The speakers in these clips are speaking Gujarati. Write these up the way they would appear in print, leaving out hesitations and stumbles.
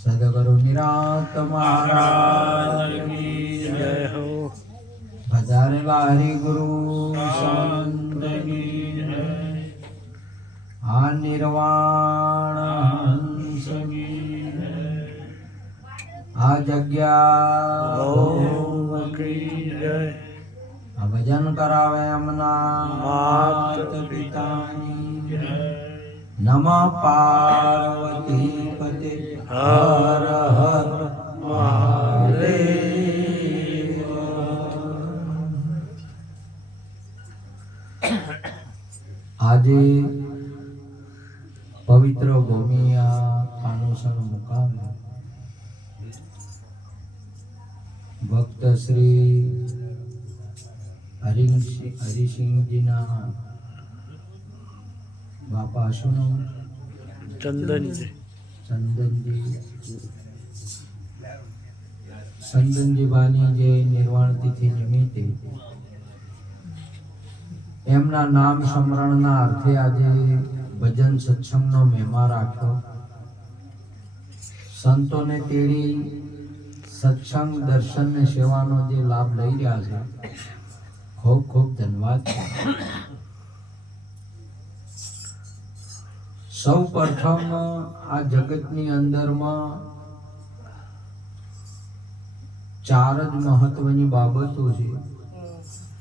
સદગુરુ નિરાત મહારાજ કી જય હો. ભજારેલા હરિગુરુ સંત કી જય. આ નિર્વાણ હંસ કી જય. આ જગ્યા કી જય. આ ભજન કરાવે એમના માત પિતાની જય. નમઃ પાર્વતી પતે હર હર મહાદેવ. આજે પવિત્ર ભૂમિયા પાનોસણ મુકામે ભક્ત શ્રી હરિસિંહજીના બાપા શું નામ? ચંદનજીભાની જે નિર્વાણ તિથિ નિમિત્તે એમના નામ સ્મરણના અર્થે આજે ભજન સત્સંગનો મહેમા રાખ્યો. સંતોને તેડી સત્સંગ દર્શન ને સેવાનો જે લાભ લઈ રહ્યા છે, ખૂબ ખૂબ ધન્યવાદ. સૌ પ્રથમ આ જગતની અંદરમાં ચાર જ મહત્વની બાબતો છે.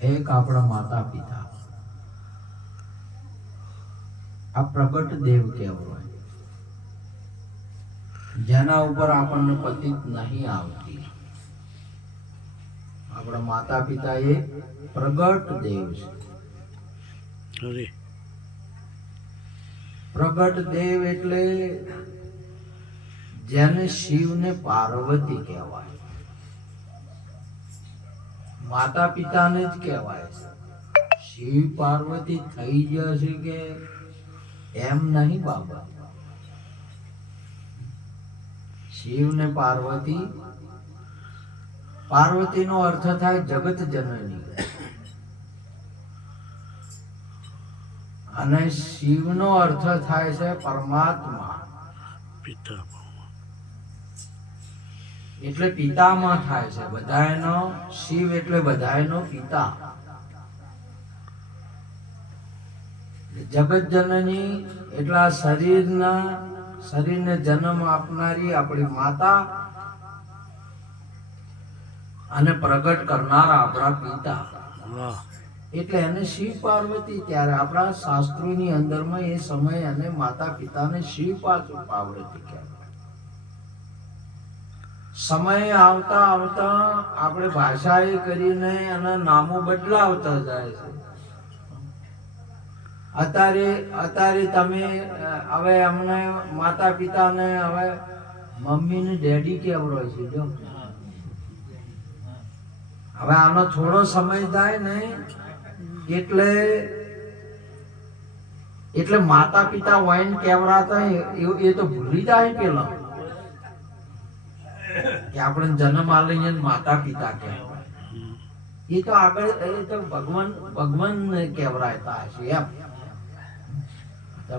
એક આપણા માતા પિતા, આ પ્રગટ દેવ કહેવાય, જેના ઉપર આપણને પતિત નહીં આવતી. આપણા માતા પિતા એ પ્રગટ દેવ છે. પ્રગટ દેવ એટલે જેને શિવ ને પાર્વતી કહેવાય, માતા પિતાને જ કહેવાય છે. શિવ પાર્વતી થઈ જશે કે એમ નહીં બાબા. શિવ ને પાર્વતી, પાર્વતી નો અર્થ થાય જગત જનની, અને શિવનો અર્થ થાય છે પરમાત્મા. એટલે પિતામાં થાય છે બધાયનો. શિવ એટલે બધાયનો પિતા. જગત જનની એટલે આ શરીરને જન્મ આપનારી આપણી માતા, અને પ્રગટ કરનારા આપણા પિતા. એટલે એને શિવ પાર્વતી. ત્યારે આપણા શાસ્ત્રોની અંદરમાં એ સમય અને માતા પિતાને શિવ પાર્વતી કહેવાય. સમય આવતા આવતા આપણે ભાષા એ કરીને એના નામો બદલાવતા જાય છે. અત્યારે તમે હવે અમને માતા પિતાને હવે મમ્મી ને ડેડી કેવરો છે. જો હવે આનો થોડો સમય થાય ને એટલે માતા પિતા વાઈન કેવરાતા એ તો ભૂલી જાય પેલા કે આપણે જન્મ આલીને માતા પિતા કહેવાય. એ તો આગળ એ તો ભગવાન કેવરાતા હશે એમ.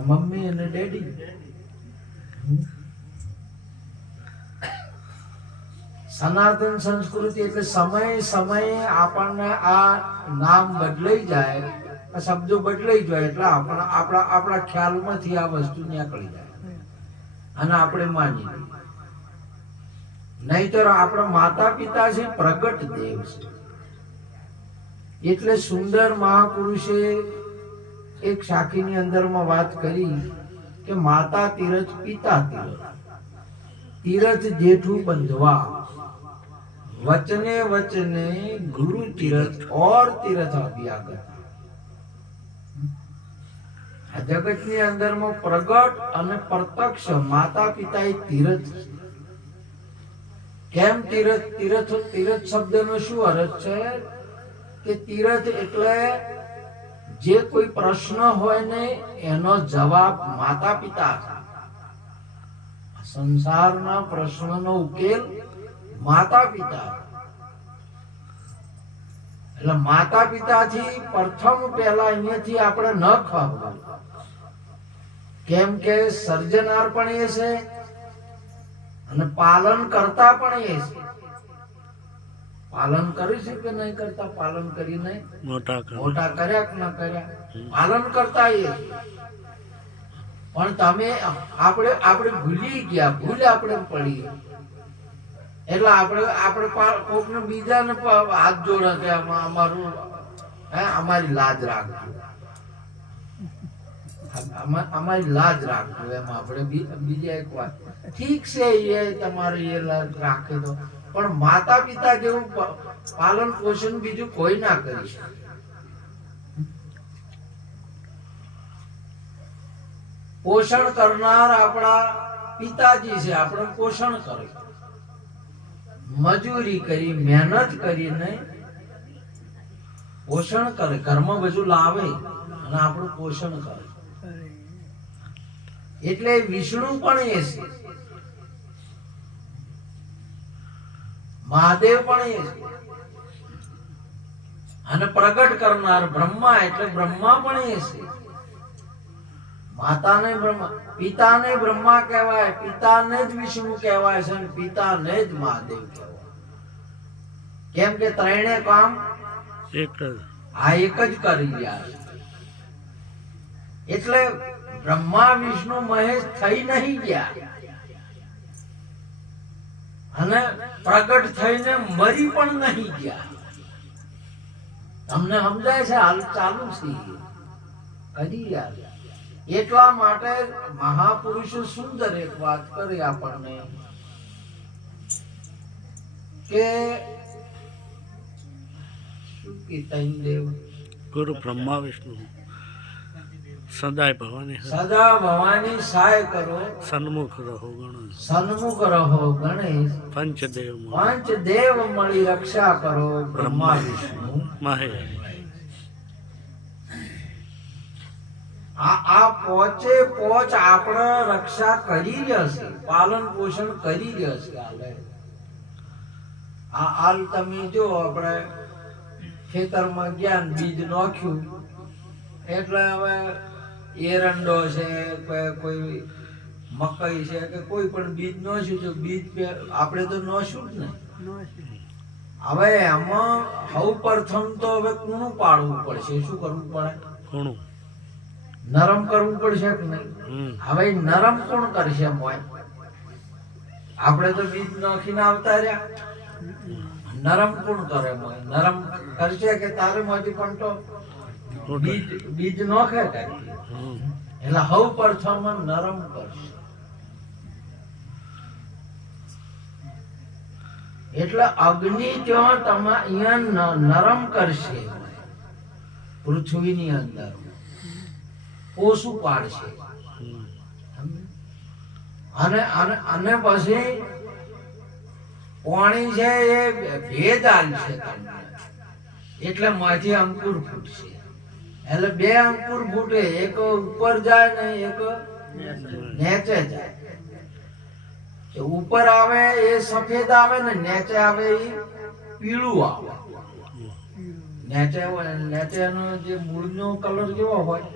મમ્મી અને ડેડી. સનાતન સંસ્કૃતિ એટલે સમયે આપણને આ નામ બદલાઈ જાય, આ શબ્દો બદલાઈ જાય એટલે આપણા ખ્યાલમાંથી આ વસ્તુ નીકળી જાય અને આપણે માની લઈએ. નહીતર આપણા માતા પિતા છે પ્રગટ દેવ છે. એટલે સુંદર મહાપુરુષે એક સાખીની અંદરમાં વાત કરી કે માતા તીરથ પિતા તીરથ, તીરથ જેઠું બંધવા, વચને વચને ગુરુ તીરથ और તીરથ અભ્યાગત. આ જગતની અંદરમાં પ્રગટ અને પ્રત્યક્ષ માતા પિતા એ તીરથ. કેમ તીરથ? તીરથ શબ્દનો શું અર્થ છે કે તીરથ એટલે જે કોઈ પ્રશ્ન હોય ને એનો જવાબ માતા પિતા. સંસારના પ્રશ્નનો ઉકેલ માતા પિતા. એટલે માતા પિતાથી પ્રથમ પહેલા અહીંયાથી આપણે ન ખાવું. કેમ કે સર્જનાર પણ એ છે અને પાલન કરતા પણ એ છે. પાલન કરી છે કે નહીં કરતા? પાલન કરીને મોટા કર્યા કે ન કર્યા? પાલન કરતા એ છે. પણ તમે આપણે ભૂલી ગયા, ભૂલ આપણે પડી, એટલે આપણે કોકને બીજાને હાથ જોડે કે અમારું અમારી લાજ રાખજો, અમારી લાજ રાખજો. એમ આપણે બીજા એક વાત ઠીક છે, એ તમારે એ લાજ રાખે તો, પણ માતા પિતા જેવું પાલન પોષણ બીજું કોઈ ના કરી શકે. પોષણ કરનાર આપણા પિતાજી છે, આપણે પોષણ કરે, મજૂરી કરી, મહેનત કરીને પોષણ કરે, ઘરમાં બધું લાવે અને આપણું પોષણ કરે. એટલે વિષ્ણુ પણ એ છે, મહાદેવ પણ એ છે, અને પ્રગટ કરનાર બ્રહ્મા એટલે બ્રહ્મા પણ એ છે. માતાને બ્રહ્મા, પિતાને બ્રહ્મા કહેવાય, પિતાને જ વિષ્ણુ કહેવાય છે, અને પિતાને જ મહાદેવ કહેવાય. કેમ કે ત્રણે કામ એક જ કરી રહ્યા છે. એટલે બ્રહ્મા વિષ્ણુ મહેશ થઈ નહીં ગયા અને પ્રગટ થઈને મરી પણ નહીં ગયા. તમને સમજાય છે? હાલ ચાલુ છે કરી યાર. એટલા માટે મહાપુરુષો સુંદર એક વાત કરી આપણને કે શું કીધા દેવ ગુરુ બ્રહ્મા વિષ્ણુ સદાય ભવાની સહાય કરો, સન્મુખ રહો ગણેશ, સન્મુખ રહો ગણેશ, પંચદેવ મળી રક્ષા કરો બ્રહ્મા વિષ્ણુ મહેશ. આ પોચે પોચ આપણે રક્ષા કરી રહ્યા છે, પાલન પોષણ કરી રહ્યા છે. હાલ તમે જો આપણે ખેતરમાં ગયા ને બીજ નાખ્યું એટલે હવે એરંડો છે, કોઈ મકઈ છે કે કોઈ પણ બીજ નાખ્યું તો બીજ આપણે તો નાખ્યું જ ને. હવે એમાં સૌ પ્રથમ તો હવે કૂણું પાડવું પડશે. શું કરવું પડે? કૂણું નરમ કરવું પડશે કે નહીં? હવે નરમ કોણ કરશે? મોય આપણે તો બીજ નાખીને આવતા રહ્યા, નરમ કોણ કરે? મોય નરમ કરશે કે તારે માંથી પણ તો બીજ નાખે કે એટલે સૌ પ્રથમ નરમ કરશે. એટલે અગ્નિ ત્યાં અહીંયા નરમ કરશે, પૃથ્વીની અંદર ઓછું પાડશે. અને પછી પાણી છે એ ભેજ આલશે તમને, એટલે માંથી અંકુર ફૂટશે. એટલે બે અંકુર ફૂટે, એક ઉપર જાય ને એક નીચે જાય. ઉપર આવે એ સફેદ આવે ને નીચે આવે એ પીળું આવે. નીચેનો જે મૂળનો કલર કેવો હોય?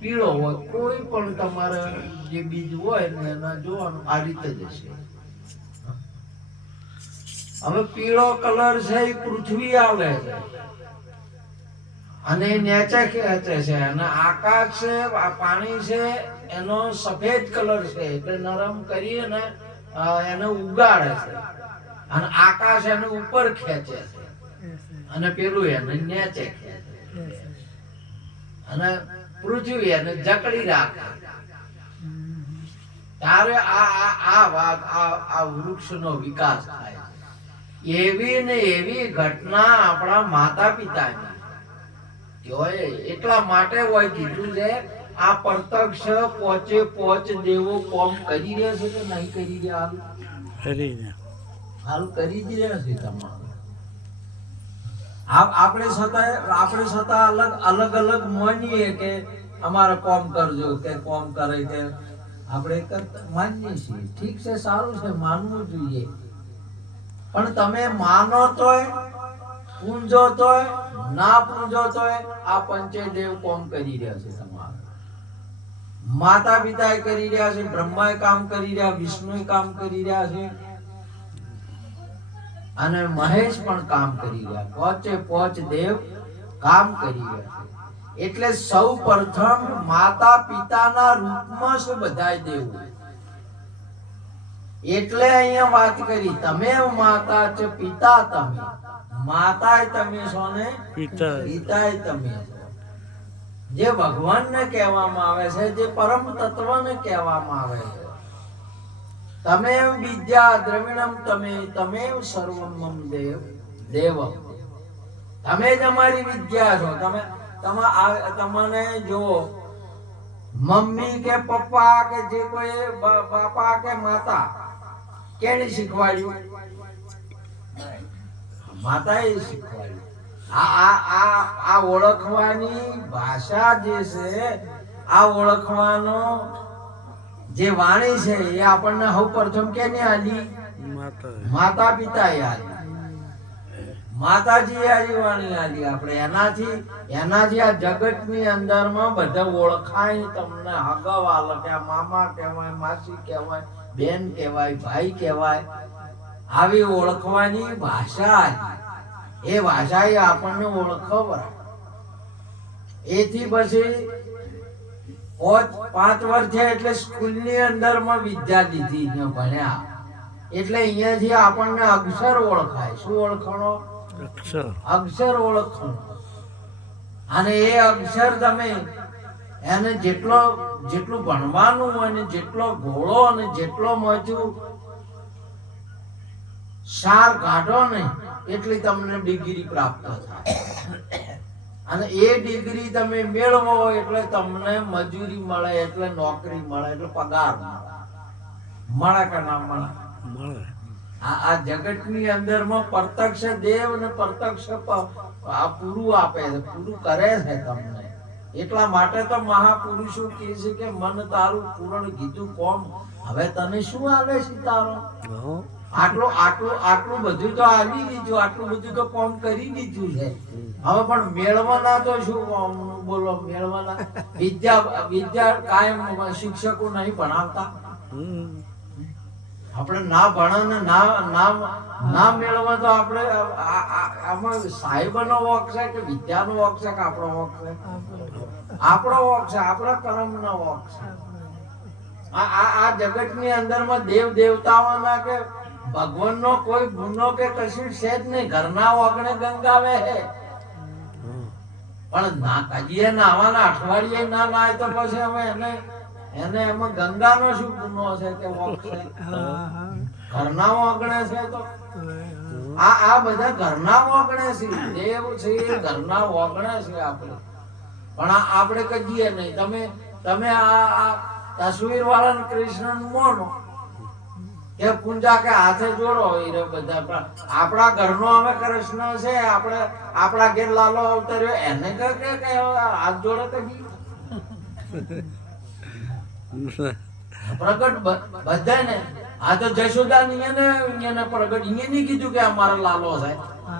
પીળો હોય. કોઈ પણ તમારે જે બીજ હોય ને એના જોવાનું આ રીતે જ હશે. હવે પીળો કલર છે એ પૃથ્વી આવે છે અને નીચે ખેંચે છે, અને આકાશ છે, પાણી છે, એનો સફેદ કલર છે એટલે નરમ કરીએ ને એને ઉગાડે છે, અને આકાશ એને ઉપર ખેંચે છે અને પેલું એને નીચે ખેંચે, અને પૃથ્વી એને જકડી રાખે. ત્યારે આ વૃક્ષનો વિકાસ થાય. એવી ને એવી ઘટના આપણા માતા પિતાની હોય. એટલા માટે હોય કીધું છે આ પ્રત્યક્ષ પોચે પોચ દેવો કોમ કરી રહ્યા છે કે નહીં કરી રહ્યા? હાલ કરી જ રહ્યા છે તમારે. આપણે છતાં અલગ અલગ માનીએ કે અમારે કોમ કરજો કે કોમ કરે કે આપણે માનીએ છીએ. ઠીક છે, સારું છે, માનવું જોઈએ. પણ તમે માનો તોય, પૂંજો તોય, ના પૂંજો તોય આ પંચે દેવ કોમ કરી રહ્યા છે તમારે. માતા પિતા કરી રહ્યા છે, બ્રહ્માએ કામ કરી રહ્યા, વિષ્ણુ કામ કરી રહ્યા છે, અને મહેશ પણ કામ કરી રહ્યા. પોચે પોચ દેવ કામ કરી રહ્યા છે. એટલે સૌ પ્રથમ માતા પિતાના રૂપમાં છે બધાય દેવો. એટલે અહીંયા વાત કરી, તમે માતા છે, પિતા તમે. માતાય તમે છો ને પિતા પિતાય તમે છો. જે ભગવાનને કહેવામાં આવે છે, જે પરમ તત્વને કહેવામાં આવે છે. તમેવ વિદ્યા દ્રવિણમ તમેવ સર્વમમ દેવમ. તમે જ અમારી વિદ્યા છો. તમને જો મમ્મી કે પપ્પા કે જે કોઈ બાપા કે માતા કેને શીખવાડ્યું? માતાએ શીખવાડ્યું. આ ઓળખવાની ભાષા જે છે, આ ઓળખવાનો જે વાણી છે, એ આપણને સૌ પ્રથમ કેને આલી? માતા પિતાએ આલી. માતાજી આલી વાણી આલી આપણે. એનાથી આ જગતની અંદરમાં બધા ઓળખાય. તમને હગવાલ કે મામા કહેવાય, માસી કહેવાય, બેન કહેવાય, ભાઈ કહેવાય. આવી ઓળખવાની ભાષા આલી. એ ભાષા એ આપણને ઓળખવરા. એથી પછી 5 વર્ષ થયા એટલે સ્કૂલની અંદરમાં વિદ્યા લીધી ને ભણ્યા. એટલે અહીંયાથી આપણને અક્ષર ઓળખાય. શું ઓળખણો? અક્ષર ઓળખણો. અને એ અક્ષર તમે એને જેટલું ભણવાનું હોય ને જેટલો ઘોળો અને જેટલો મજું સાર કાઢો ને એટલી તમને ડિગ્રી પ્રાપ્ત થાય. અને એ ડિગ્રી તમે મેળવો એટલે તમને મજૂરી મળે, એટલે નોકરી મળે, એટલે પગાર મળે કે ના મળે? આ જગતની અંદરમાં પ્રત્યક્ષ દેવ ને પ્રત્યક્ષ પૂરું આપે છે, પૂરું કરે છે તમને. એટલા માટે તો મહાપુરુષો કહે છે કે મન તારું પૂરણ કીધું કોમ, હવે તને શું આવે છે તારો? આટલું બધું તો આવી દીધું, આટલું બધું તો કોમ કરી દીધું છે. હવે પણ મેળવાના તો શું બોલો? મેળવાના વિદ્યા કાયમ શિક્ષકો નહીં ભણાવતા. આપણે ના ભણે ના મેળવા તો આપણે આમાં સાહેબનો વોક છે કે વિદ્યાનો વોક છે કે આપણો વોક છે? આપણો વોક છે, આપણા કર્મનો વોક છે. આ જગતની અંદરમાં દેવ દેવતાઓના કે ભગવાનનો કોઈ ગુનો કે કશું છે જ નહીં. ઘરના વગણે ગંગાવે હે, પણ ના કજીએ નાવાના અઠવાડિયે ના નાય તો પછી હવે એને એમાં ગંગાનો શું ગુનો છે કે વોક છે? ઘરના વગણે છે. તો આ બધા ઘરના વગણે છે. દેવ છે ઘરના વગણે છે આપણે. પણ આપણે કજીએ નહીં. તમે આ તસવીર વાળા કૃષ્ણ મોનો કે પૂંજા કે હાથે જોડો એ બધા આપણા ઘરનો અમે કૃષ્ણ છે. આપણા ઘેર લાલો અવતર્યો એને કે હાથ જોડે તો પ્રગટ બધાને. આ તો જશોદા એને પ્રગટ નહીં કીધું કે અમારો લાલો છે.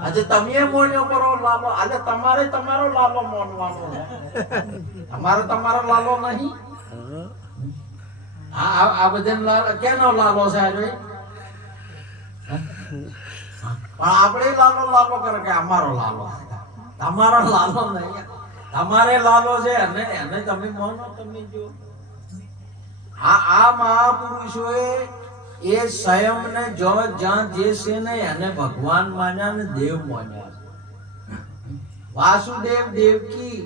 આજે તમે મોન્યો કરો લાલો. આજે તમારો લાલો મોનવાનો છે. તમારો લાલો નહીં. આ બધા કેનો લાલો છે? આજે પણ આપણે લાલો કરે કે અમારો લાલો. તમારો લાલો નહીં, તમારે લાલો છે. એને તમે માનો, તમે જો. આ મહાપુરુષોએ એ સ્વયંને જ્યાં જે છે ને એને ભગવાન માન્યા ને દેવ માન્યા. વાસુદેવ દેવકી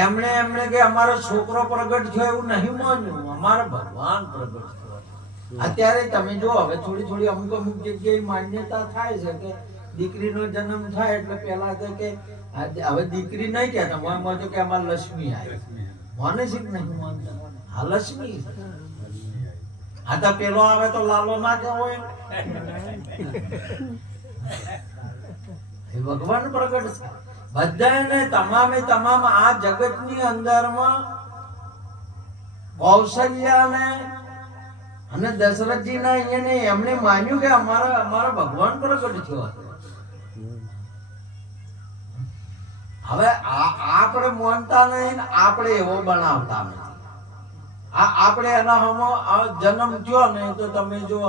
એમણે કે અમારો છોકરો પ્રગટ થયો એવું નહીં માન્યું. અમારો ભગવાન પ્રગટ થયો. અત્યારે તમે જો હવે થોડી અમુક જગ્યાએ માન્યતા થાય છે કે દીકરીનો જન્મ થાય એટલે પેલા તો કે હવે દીકરી નહીં કહેતા, મોય તો કે અમારે લક્ષ્મી આવી. માને છે કે નહીં માનતા? હા, લક્ષ્મી. આ તો પેલો આવે તો લાલો ના કેવો એ ભગવાન પ્રગટ થાય. બધાને તમામ આ જગતની અંદરમાં કૌશલ્યાને અને દશરથજીના અહીંયા એમણે માન્યું કે અમારા ભગવાન પ્રગટ થયો. હવે આપણે માનતા નહીં ને આપણે એવો બનાવતા નથી. આપણે એના હમો જન્મ થયો ને તો તમે જો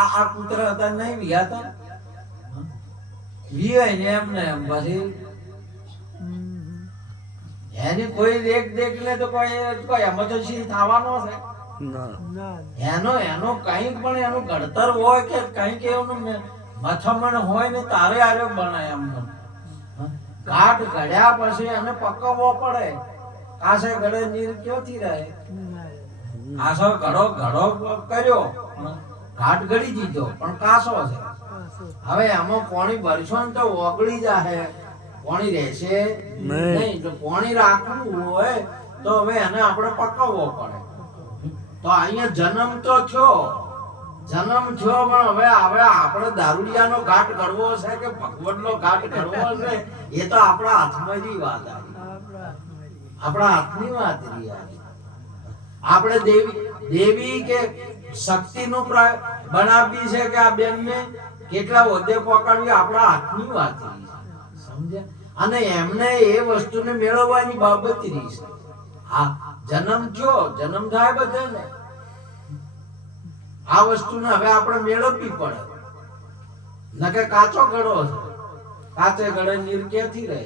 આ પુત્ર હતા નહીં વિયા હતા વિયાય ને એમને એમ પછી એની કોઈ દેખ લે તો કોઈ એમરજન્સી થવાનો છે એનો કઈક પણ એનું ઘડતર હોય કે કઈક એનું મથમણ હોય ને તારે આર્યો બનાય એમ ઘાટ ઘડ્યા પછી એને પકવવો પડે. કાસે ઘડે નીર ક્યોથી રહે? કાસો ઘડો કર્યો ઘાટ ઘડી દીધો પણ કાસો છે. હવે એમાં પાણી ભરશો ને તો ઓગળી જાહે, પાણી રહેશે નહીં. જો પાણી રાખવું હોય તો હવે એને આપણે પકવવો પડે. તો અહીંયા જન્મ તો થયો પણ હવે આપણે દારૂડિયાનો ઘાટ ઘડવો છે કે ભગવતનો ઘાટ ઘડવો છે એ તો આપણા હાથમાં જ વાત આવી. આપણા હાથની વાત રહી. આપણે દેવી કે શક્તિનું બનાવી છે કે આ બેનને કેટલા હોદ્દે પકડવી આપણા હાથની વાત રહી છે. સમજ્યા? અને એમને એ વસ્તુને મેળવવાની બાબત રહી છે. હા, જન્મ થાય બધાને. આ વસ્તુને હવે આપણે મેળવવી પડે. નકે કાચો ઘડો છે, કાચે ઘડે નીર ક્યાંથી રહે?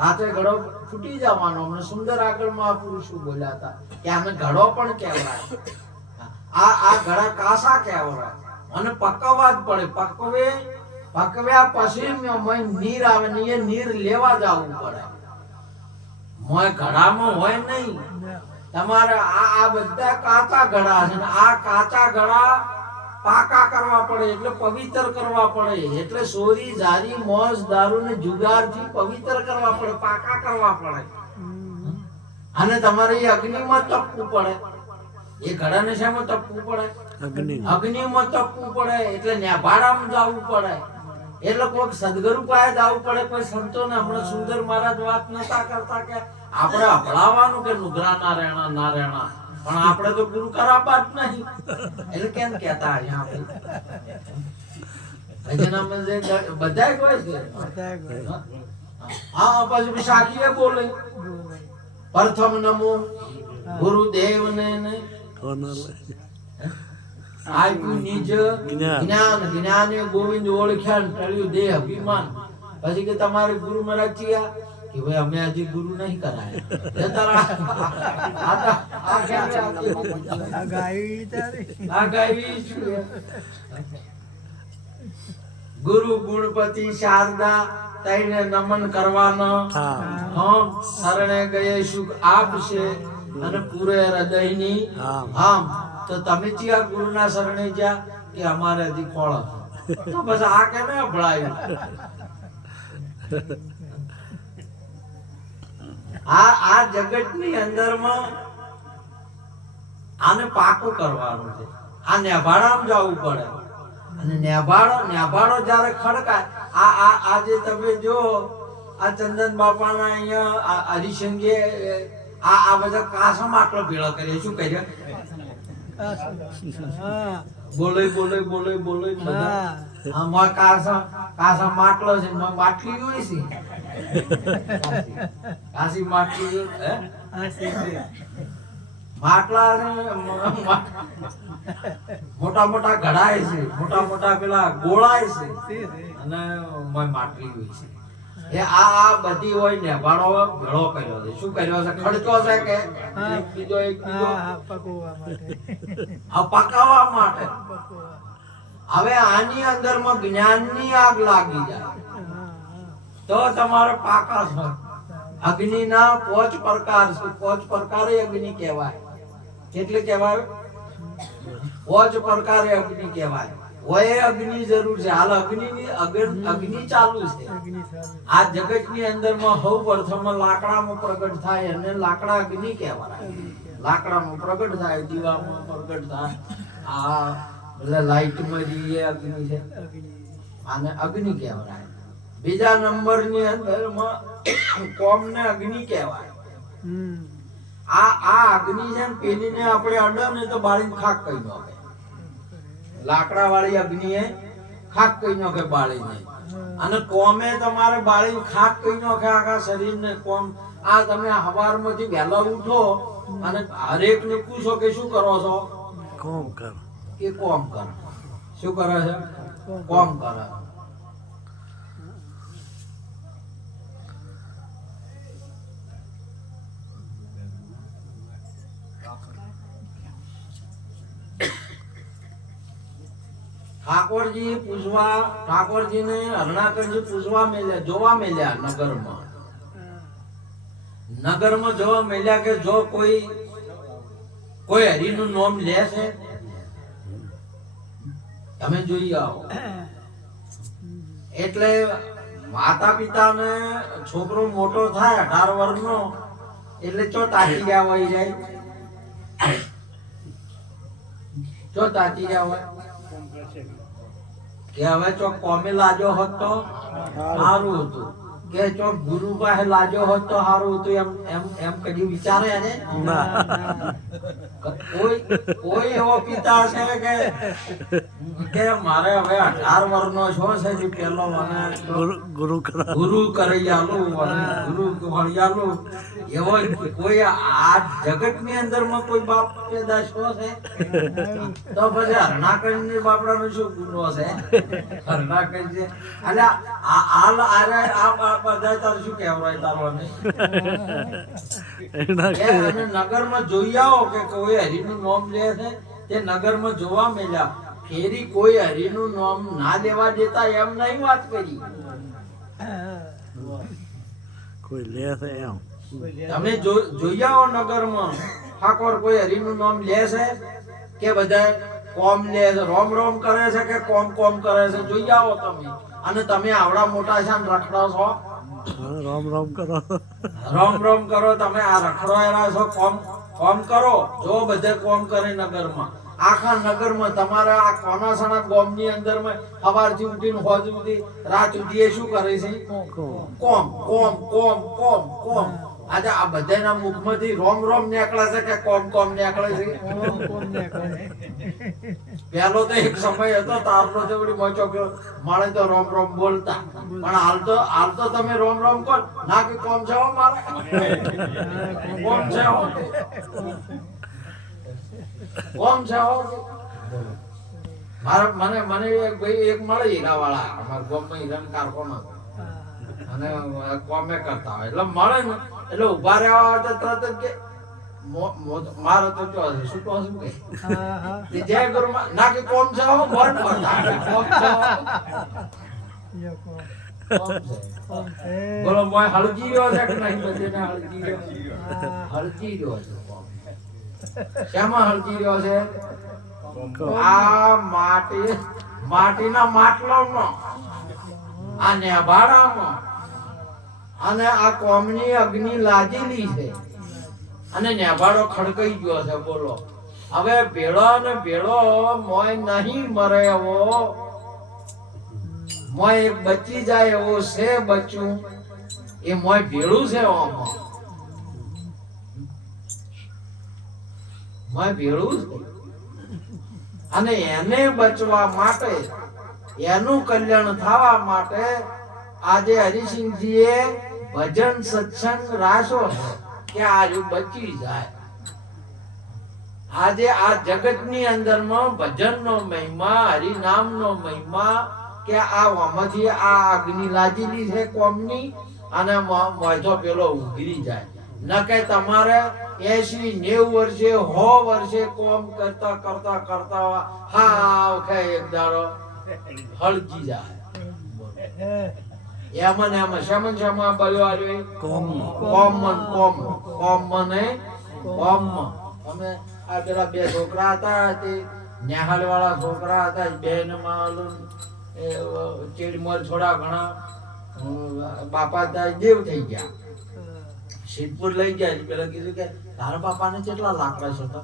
કાચે ઘડો ફૂટી જવાનો. હમણાં સુંદર આગળ મહાપુરુષો બોલ્યા હતા કે આને ઘડો પણ કહેવાય. આ ઘડા કાસા કહેવાય અને પકવવા જ પડે. પકવ્યા પછી નીર આવે ને એ નીર લેવા જવું પડે. મોય ઘડામાં હોય નહીં. તમારે આ બધા કાચા ઘડા છે ને આ કાચા ઘડા પાકા કરવા પડે એટલે પવિત્ર કરવા પડે. એટલે સોરી જારી મોજ દારૂ ને જુગાર થી પવિત્ર કરવા પડે, પાકા કરવા પડે. અને તમારે એ અગ્નિમાં તપવું પડે. એ ઘડાને શેમાં તપવું પડે? અગ્નિમાં તપવું પડે. એટલે નેભાડામાં જવું પડે. એટલે કોઈક સદગુરુ પાસે જવું પડે. કોઈ સંતોને હમણાં સુંદર મહારાજ વાત નતા કરતા કે આપણે અભળાવાનું કે નુગરા ના રહેણા પણ આપણે તો ગુરુ કરાવવા જ નહીં. એટલે કેમ કહેતા બધા કોઈ છે. હા, પછી સાખીએ બોલે પ્રથમ નમો ગુરુદેવ ને આપ્યું નિજ જ્ઞાને ગોવિંદ ઓળખ્યા ટળ્યું દેહ અભિમાન. પછી કે તમારે ગુરુ મહારાજ થયા કે ભાઈ અમે હજી ગુરુ નહીં કરાયા. ગુરુ ગુણપતિ શારદા તઈને નમન કરવાનો. શરણે ગયે સુખ આપશે અને પૂરે હૃદયની. તો તમે જ્યાં ગુરુના શરણે જ્યાં કે અમારે હજી ખોળો તો બસ આ કેમ અભળાયું? આ જગતની અંદરમાં આને પાકું કરવાનું છે. આ નેભાડામાં જવું પડે. અને નેભાડો જ્યારે ખડકાય આ જે તમે જો આ ચંદન બાપાના અહીંયા હરિશંગે આ બધા કાસમ આટલો ભેળો કરે. શું કર્યો? બોલે બધા કાસા માટલો છે, માટલી હોય છે. કાશી માટલી માટલા મોટા ઘડાય છે, મોટા પેલા ગોળાય છે અને માટલી હોય છે. એ આ બધી હોય ને ભાડો ભેળો કર્યો છે. શું કર્યો છે? ખર્ચો છે કે બીજો પકાવવા માટે. હવે આની અંદરમાં જ્ઞાનની આગ લાગી જાય તો તમારે પાકા છે. અગ્નિના 5 પ્રકાર છે. 5 પ્રકારે અગ્નિ કહેવાય. એટલે કહેવાય 5 પ્રકારે અગ્નિ કહેવાય. ઓય અગ્નિ જરૂર છે. હાલ અગ્નિ ચાલુ છે. આ જગતની અંદરમાં સૌ પ્રથમ લાકડામાં પ્રગટ થાય અને લાકડા અગ્નિ કહેવાય. લાકડામાં પ્રગટ થાય, દીવામાં પ્રગટ થાય. આ બધા લાઈટમાં જે અગ્નિ છે આને અગ્નિ કહેવાય. બીજા નંબરની અંદરમાં કોમને અગ્નિ કહેવાય. આ અગ્નિ છે ને પેલીને આપણે અડે ને તો બાળીને ખાક કહી નાખે. લાકડા વાળી અગ્નિ એ ખાક કહી નાખે બાળીને. અને કોમે તમારે બાળી ખાક કઈ નાખે આખા શરીરને કોમ. આ તમે સવારમાંથી વહેલા ઉઠો અને હરેક ને પૂછો કે શું કરો છો, કોમ કર. કે કોમ કરે. શું કરે છે? કોમ કરે. ઠાકોરજીને હરણાકરજી પૂછવા મેલ્યા, જોવા મેલ્યા નગરમાં જોવા મેલ્યા કે જો કોઈ હરિનું નામ લે છે, તમે જોઈ આવો. એટલે માતા પિતાને છોકરો મોટો થાય 18 વર્ષનો એટલે ચો તાકી ગયા હોય જાય, ચો તાકી ગયા હોય કે હવે ચોક કોમે લાજો હોત તો સારું હતું, કે ચોક ગુરુ પાસે લાજો હોત તો સારું હતું, એમ એમ એમ કદી વિચારે ને? કોઈ એવો પિતા છે કે મારે હવે 18 વર્ષનો છો છે જે પેલો મને ગુરુ કરી આલું, ગુરુ ભણી આલું, એવો કોઈ આ જગત ની અંદર માં કોઈ બાપ પેદાશ છે? તો પછી હરણાકંજ બાપડાનો શું ગુનો છે? હરણાકંજ એટલે આ બધા તાર શું કહેવાય તારો ને? નગરમાં જોઈ આવો કે કોઈ હરિનું નામ લે છે, તે નગરમાં જોવા મળ્યા. ફેરી કોઈ હરિનું નામ ના લેવા દેતા એમ નહીં વાત કરી. કોઈ લે છે એમ તમે જોઈ આવો નગરમાં ઠાકોર કોઈ હરિનું નામ લે છે કે બધા કોમ લે છે, રોમ રોમ કરે છે કે કોમ કોમ કરે છે? જોઈ આવો તમે. અને તમે આવડા મોટા છે રખડો છો, રામ રામ કરો, રોમ રોમ કરો. તમે આ રખડોયેલા છો, કોમ કોમ કરો. જો બધે કોમ કરે નગરમાં, આખા નગરમાં તમારા આ કોનાસણા ગામની અંદરમાં સવારથી ઉઠીને હોજ સુધી રાત સુધી એ શું કરે છે? કોમ કોમ કોમ કોમ કોમ. આજે આ બધાના મુખમાંથી રોમ રોમ નીકળે છે કે કોમ કોમ નીકળે છે? પેલો તો એક સમય હતો તારનો જેવડી મોચો ગયો મળે તો રોમ રોમ બોલતા, પણ હાલ તો તમે રોમ રોમ કોણ ના કે કોમ છે હો મારે, કોમ છે હો, કોમ છે હો. મને એક ભાઈ એક મળે હીરાવાળા, અમારા ગામમાં હીરાનો કારખાનો અને કોમે કરતા હોય એટલે મળે ને એટલે ઉભા રહેવા તો તરત જ કે મારો તો શું કહો શું કે જય ગુરુ ના કે કોમ છે હો, બોલ બોલતા કોમ છે બોલો મોય હળજી રહ્યો છે કે નહીં? બધેને હળજી રહ્યો છે. શેમાં હળજી રહ્યો છે? આ માટીના માટલામાં, આ નેભાડામાં, અને આ કોમની અગ્નિ લાગેલી છે અને નેભાડો ખડકાઈ ગયો છે. બોલો હવે ભેળો ને ભેળો મોય નહીં મરે એવો, મોય એક બચી જાય એવો છે બચ્યું, એ મોય ભેળું છે. મોય ભેળું છે અને એને બચવા માટે, એનું કલ્યાણ થવા માટે આજે હરિસિંહજીએ ભજન સત્સંગ રાખ્યો કે આજુ બચી જાય. આજે આ જગતની અંદરમાં ભજનનો મહિમા, હરિનામનો મહિમા, કે આ આમાંથી આ અગ્નિ લાગેલી છે કોમની અને મોજો પેલો ઉઘરી જાય. ન કે તમારે 80-90 વર્ષે 100 વર્ષે કોમ કરતા કરતા કરતા હાવ કે એક દાડો હળજી જાય. એમાં ને એમાં શેમાં બળ્યો આવ્યો કોમ મને કોમ. અમે આ પેલા બે છોકરા હતા, તે નેહાલ વાળા છોકરા હતા, બેન માં ચેડમોર થોડા ઘણા બાપા દેવ થઈ ગયા. સિદ્ધપુર લઈ ગયા. પેલા કીધું કે તારા બાપાને કેટલા લાકડા છે? તો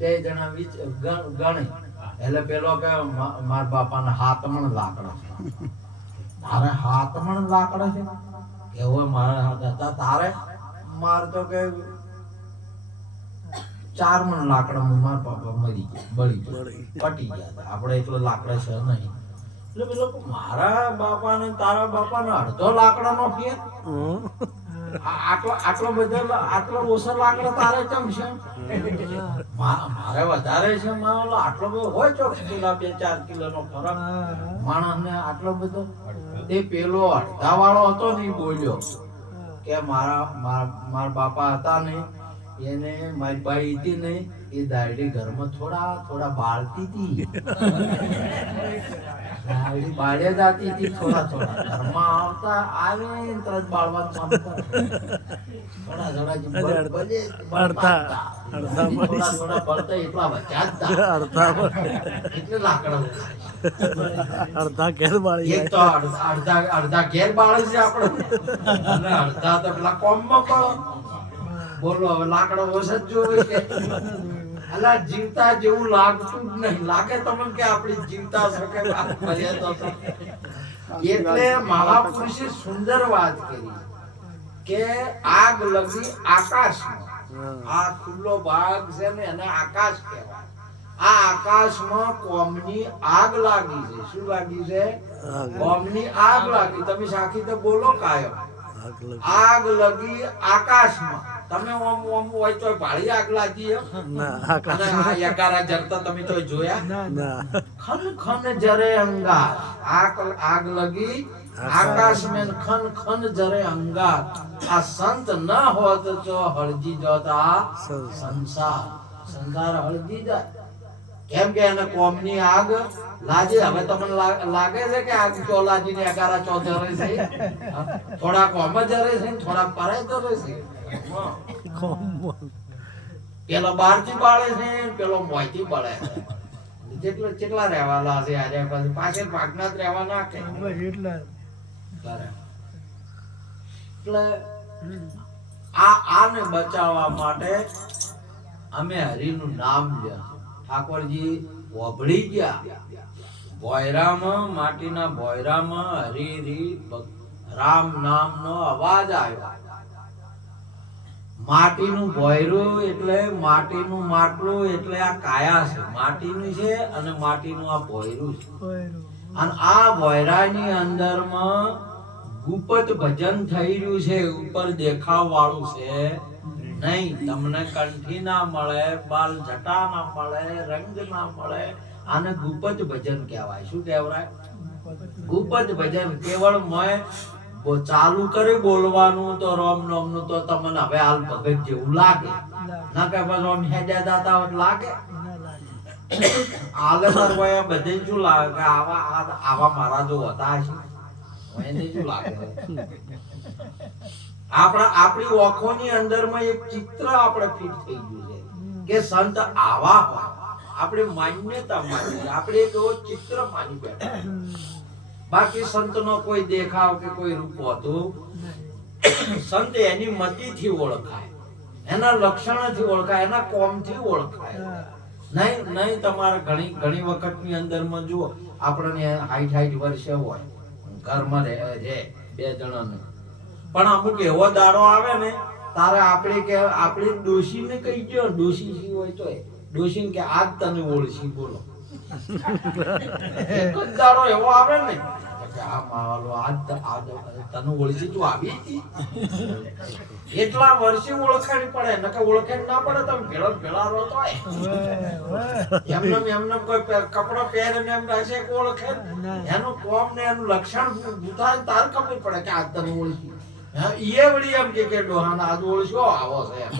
2 જણા ગણે એટલે પેલો કે મારા બાપાને 7 મણ લાકડા છે. તારે 7 મણ લાકડા છે? એવો મારા હાથ હતા. તારે માર તો કે 4 મણ લાકડા મારા બાપા મરી ગયા, બળી ગયા, પટી ગયા. આપણે એટલો લાકડા છે નહીં. એટલે પેલો મારા બાપા ને તારા બાપા ને અડધો લાકડાનો ફેર, આટલો ઓછો લાકડો તારે કેમ છે? મારે વધારે છે, આટલો બધો હોય ચોક કિલો 2-4 કિલોનો ફરક માણસ ને આટલો બધો. એ પેલો અડધા વાળો હતો ને બોલ્યો કે મારા બાપા હતા ને એને મારી બાઈ હતી ને એ દાયડી ઘરમાં થોડા બાળતી હતી, દાયડી બાળે જાતી હતી, થોડા ઘરમાં આવતા આવે ને તરત બાળવા થોડા બળતા એટલા બચ્યા એટલે લાકડા અડધા ઘેર બાળી એક તો અડધા ઘેર બાળે છે આપણે, અને અડધા તો પેલા કોમમાં પણ બોલો. હવે લાકડો ઓછો જ જોવે કે અલા જીવતા જેવું લાગતું જ નહીં, લાગે તમને કે આપણી જીવતા શકે એટલે મહાપુરુષે સુંદર વાત કરી કે આગ લગી આકાશમાં. આ ખુલ્લો ભાગ છે ને એને આકાશ કહેવાય. આ આકાશમાં કોમની આગ લાગી છે. શું લાગી છે? કોમની આગ લાગી. તમે સાખી તો બોલો કાયમ. આગ લગી આકાશમાં. તમે ઓમ હોય તો ભાળી આગ લાગી અને આ યકારા જરતા તમે તો જોયા? ખન ખન જરે અંગાર. આગ લગી આકાશ में खन खन जरे अंगार. આ સંત ન હોત તો હળજી જોતા સંસાર હળજી જાય. કેમ કે એને કોમની આગ લાગે. હવે તમને લાગે છે કે આગ ચોલાજી ને અગારા ચો જરે છે? થોડા કોમ જરે છે, થોડા પરે જરે છે. પેલો 12 થી બાળે છે, પેલો 9 થી બાળે છે. જેટલા રહેવાના છે આજે પછી પાછળ ભાગના જ રહેવાના કે એટલે આને બચાવવા માટે અમે હરિનું નામ લ્યા. ઠાકોરજી વભળી ગયા ભોયરામાં, માટીના ભોયરામાં હરિ રામ નામનો અવાજ આવ્યો. માટીનું ભોયરું એટલે માટીનું માટલું એટલે આ કાયા છે, માટીનું છે અને માટીનું આ ભોયરું છે. અને આ ભોયરાની અંદરમાં ગુપ્ત ભજન થઈ રહ્યું છે. ઉપર દેખાવ વાળું છે નહીં. તમને કંઠી ના મળે, બાલ જટા ના મળે, રંગ ના મળે. આને ગુપ્ત ભજન કહેવાય. શું કહેવાય? ગુપ્ત ભજન. કેવળ મેં ચાલુ કરી બોલવાનું તો રામ નામ નું તો તમને હવે હાલ ભગત જેવું લાગે ના કે બસ આમ હેડ્યા દાતા લાગે. હાલે માર બધે શું લાગે કે આવા મારા જો હતા છે એને શું લાગે? આપણી ઓખોની અંદરમાં એક ચિત્ર આપણે ફિટ થઈ ગયું છે કે સંત આવા હોય. આપણે માન્યતા માની, આપણે એક એવો ચિત્ર માની બેઠા. બાકી સંતનો કોઈ દેખાવ કે કોઈ રૂપ હોતું. સંત એની મતિથી ઓળખાય, એના લક્ષણથી ઓળખાય, એના કોમથી ઓળખાય. નહીં તમારે ઘણી વખતની અંદરમાં જુઓ આપણને 60 વર્ષે હોય, ઘરમાં રહે 2 જણાને, પણ અમુક એવો દાડો આવે ને તારે આપણે ડોશીને કહી ગયો, ડોશી હોય તો ડોશીને કે આજ તને ઓળશી. બોલો એક જ દાડો એવો આવે ને આ માવાલો આજ તને ઓળશી તું આવી હતી. એટલા વર્ષે ઓળખાણી પડે, નકર ઓળખાણ ના પડે તમે ભેળા રહો તો એમને કોઈ કપડો પહેરે ને એમ રહેશે કે ઓળખે. એનું કોમ ને એનું લક્ષણ થાય તાર ખબર પડે કે આજ તને ઓળખી. એ વળી એમ કે ડોહાના આજ ઓળશો આવો છે એમ.